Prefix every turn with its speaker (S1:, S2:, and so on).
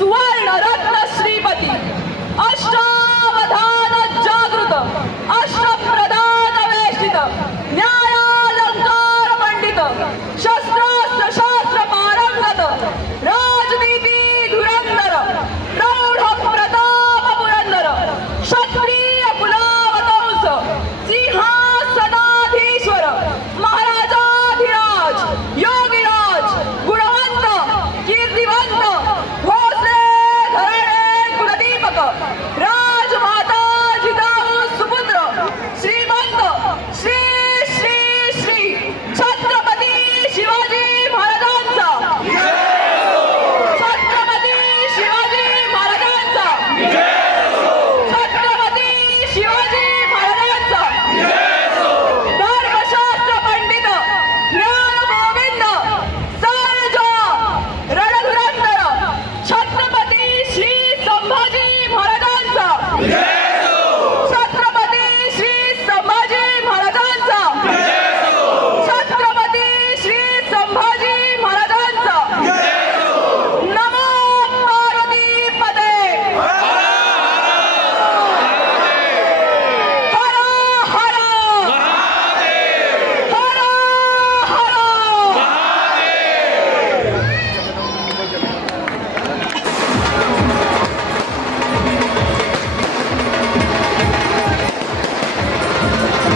S1: So what?